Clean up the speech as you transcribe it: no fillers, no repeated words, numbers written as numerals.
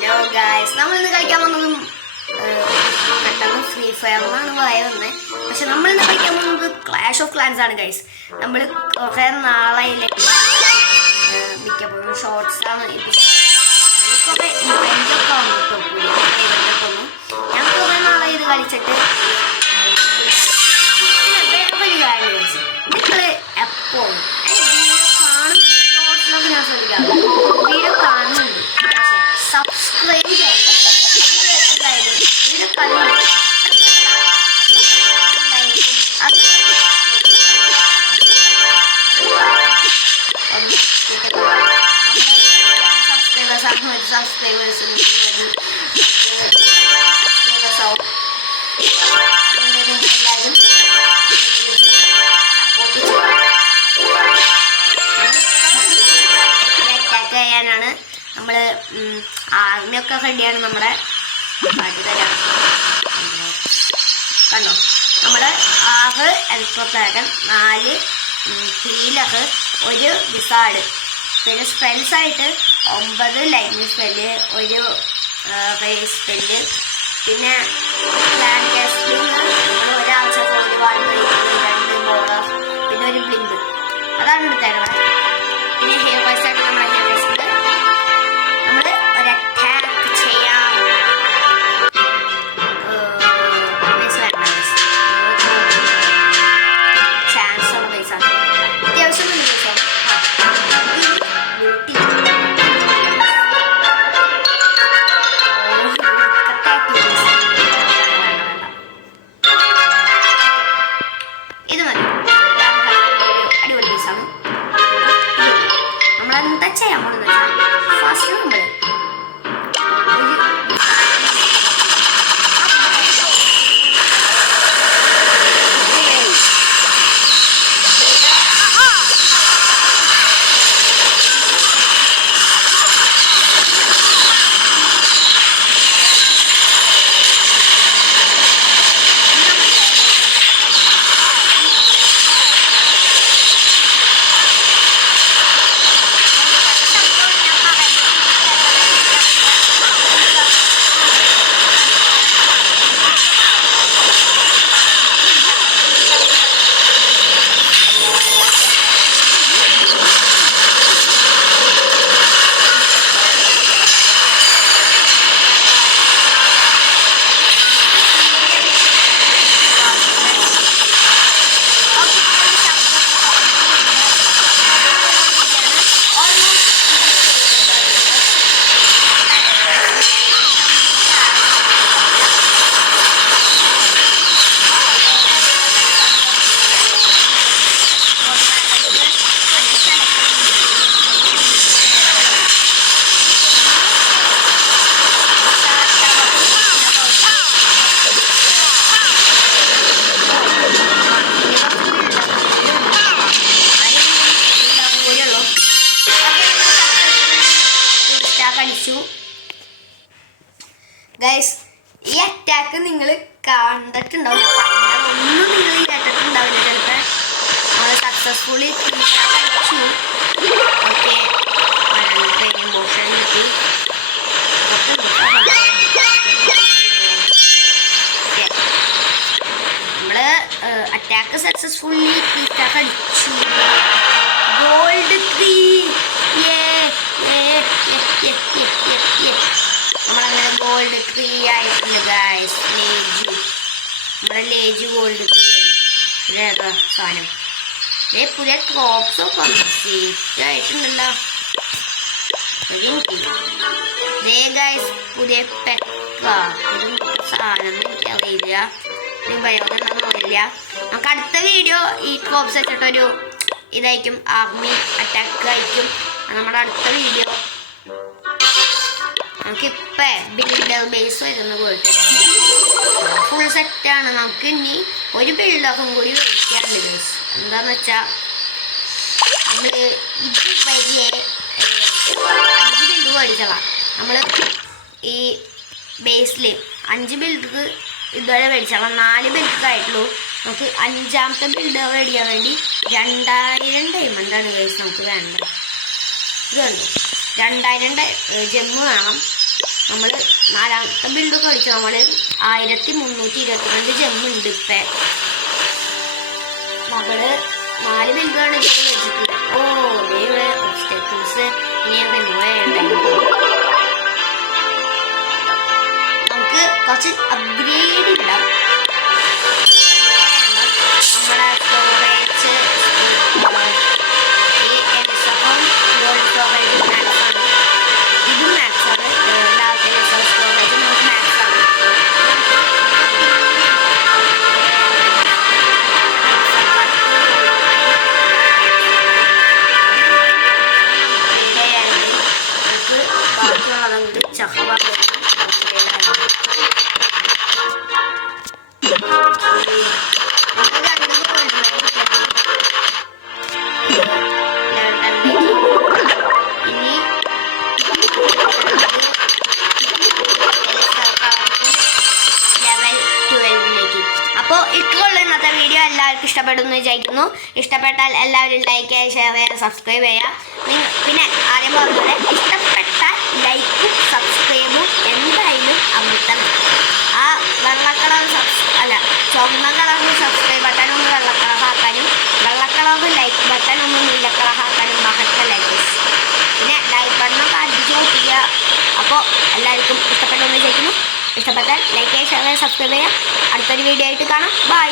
Hello guys, നമ്മളിന്ന് കളിക്കാൻ വന്നതും പെട്ടെന്ന് ഫ്രീ ഫയറിലാണ് വായ വന്നത്. പക്ഷെ നമ്മളിന്ന് കളിക്കാൻ വന്നത് ക്ലാഷ് ഓഫ് ക്ലാൻസ് ആണ് ഗൈസ്. നമ്മൾ കുറേ നാളായില്ലേ മിക്കപ്പോഴും ഷോർട്സാണ് കുറേ ഇവൻ്റൊക്കെ വന്നു കേട്ടോ. പുതിയ ഇവൻ്റൊക്കെ വന്നു. ഞാൻ കുറേ നാളായി ഇത് കളിച്ചിട്ട്. വേറൊരു കാര്യം ഗൈസ്, നിങ്ങൾ എപ്പോൾ വീഡിയോ കാണുന്നുണ്ട്, ഷോർട്സിലൊക്കെ ഞാൻ ശ്രദ്ധിക്കാം, വീഡിയോ കാണുന്നുണ്ട്, പക്ഷേ സബ്സ്ക്രൈബ് ചെയ്യുന്നുണ്ട്. എന്തായാലും വീഡിയോ കണ്ടിട്ട് സബ്സ്ക്രൈബേഴ്സ് ആവും. എല്ലാവരും സപ്പോർട്ട് അറ്റാക്ക് ചെയ്യാനാണ് നമ്മൾ. ആർമിയൊക്കെ റെഡിയാണ് നമ്മുടെ. കാട്ടി തരാം, കണ്ടോ. നമ്മൾ 6 എൽട്രോഡ്രാഗൺ, 4 ഹീലർ, 1 വിസാർഡ്, പിന്നെ സ്പെൽസായിട്ട് 9 ലൈനിങ് സ്പെല്ല്, 1 റേസ് സ്പെല്ല്, പിന്നെ ഒരാഴ്ച 1 വാൾ ബ്രേക്ക്, 2 ബോളർ, പിന്നെ 1 ബ്ലിങ്ക്. അതാണ് എടുത്തേക്കണത്. പിന്നെ ഹെയർ വൈസായിട്ട് നമ്മുടെ ഹെയർ വൈസിൽ നമ്മൾ ഒരു അറ്റാക്ക് ചെയ്യാം. ചാൻസ് ഉള്ള പൈസ അത്യാവശ്യം ഇത് മതി. അടിപൊളി പൈസാണ്. നമ്മളെന്താ ചെയ്യാൻ പോകുന്നത് ഫസ്റ്റ് നമ്മൾ കളിച്ചു. ഗൈസ്, ഈ അറ്റാക്ക് നിങ്ങൾ കണ്ടിട്ടുണ്ടാവില്ല, ഒന്നും നിങ്ങൾ കേട്ടിട്ടുണ്ടാവില്ല ചിലപ്പോൾ. നമ്മൾ സക്സസ്ഫുള്ളി കളിച്ചു. ഓക്കെ, ട്രെയിനിങ് മോഷൻ കിട്ടി. നമ്മൾ അറ്റാക്ക് സക്സസ്ഫുള്ളി അടിച്ചു. ഗോൾഡ് 3. നമ്മളങ്ങനെ ഗോൾഡ് 3 ആയിട്ടുണ്ട് ഗൈസ്. നമ്മുടെ ലേജ് ഗോൾഡ് 3 ആയി. ഇതേതാ സാധനം? പുതിയ ക്രോപ്സ് ഒക്കെ വന്നു, സീറ്റ് ആയിട്ടുണ്ടല്ലോ. ഗൈസ്, പുതിയ പെക്ക. ഇത് സാധനം എനിക്കറിയില്ല, ഉപയോഗം എന്താണെന്ന് അറിയില്ല. നമുക്ക് അടുത്ത വീഡിയോ ഈ ക്രോപ്സ് വെച്ചിട്ടൊരു ഇതായിരിക്കും, ആർമി അറ്റാക്ക് ആയിരിക്കും നമ്മുടെ അടുത്ത വീഡിയോ. നമുക്കിപ്പോൾ ബിൽഡർ ബേസ് വരുന്ന പോയിട്ട് ഫുൾ സെറ്റാണ്. നമുക്ക് ഇനി ഒരു ബിൽഡറും കൂടി മേടിക്കാറുണ്ട് ഗൈസ്. എന്താണെന്ന് വെച്ചാൽ നമ്മൾ ഇത് വലിയ 5 ബിൽഡ് മേടിച്ചതാണ്. നമ്മൾ ഈ ബേസിൽ 5 ബിൽഡ് ഇതുവരെ മേടിച്ചതാണ്. 4 ബിൽഡായിട്ടുള്ളൂ. നമുക്ക് 5ാമത്തെ ബിൽഡ് മേടിക്കാൻ വേണ്ടി 2000 ഡയമണ്ടാണ് ഗൈസ് നമുക്ക് വേണ്ടത്. ഇത് കണ്ടു, 2000 ജെമ്മ് വേണം. നമ്മൾ നാലാമത്തെ ബിൽഡ് കളിച്ചു. നമ്മൾ 1322 ജമ്മുണ്ട് ഇപ്പം. നമ്മൾ 4 ബിൽഡാണ് ഇപ്പോൾ കളിച്ചിട്ടുള്ളത്. ഓ ഇവിടെ ഒബ്സ്റ്റക്കിൾസ് ഇനി നമുക്ക് കുറച്ച് അപ്ഗ്രേഡ് ഇടാം. നമ്മളെ സ്റ്റോറേജ് ഈ എലിസഫും ഗോൾഡ് സ്റ്റോറേജ് മാക്സാണ്. ഇതും മാക്സാണ്. രണ്ടാമത്തെ സ്റ്റോറേജ് നമുക്ക് മാക്സാണ്. ബാക്കിയുള്ളതുകൊണ്ട് ചഹവ അപ്പോൾ ഇത്രയുള്ള ഇന്നത്തെ വീഡിയോ എല്ലാവർക്കും ഇഷ്ടപ്പെടുമെന്ന് വിചാരിക്കുന്നു. ഇഷ്ടപ്പെട്ടാൽ എല്ലാവരും ലൈക്ക് ചെയ്യുക, ഷെയർ ചെയ്യുക, സബ്സ്ക്രൈബ് ചെയ്യുക. പിന്നെ ആദ്യം പറഞ്ഞത് ഇഷ്ടപ്പെട്ടാൽ ലൈക്കും സബ്സ്ക്രൈബും എന്തായാലും അമർത്തണം. ആ വെള്ളക്കളർ ചുവന്ന കളർ സബ്സ്ക്രൈബ് ബട്ടൺ ഒന്ന് വെള്ള കളറാക്കാനും വെള്ളക്കളർ ലൈക്ക് ബട്ടൺ ഒന്ന് നീല കളറാക്കാനും മഹത്തല്ലേ. പിന്നെ ലൈക്ക് ബട്ടണൊക്കെ അടിച്ചു നോക്കുക. അപ്പോൾ എല്ലാവർക്കും ഇഷ്ടപ്പെട്ടെന്ന് വിചാരിക്കുന്നു. ഇഷ്ടപ്പെട്ടാൽ ലൈക്ക് ചെയ്യുക, ഷെയർ ചെയ്യുക, സബ്സ്ക്രൈബ് ചെയ്യുക. അടുത്തൊരു വീഡിയോ ആയിട്ട് കാണാം. ബൈ.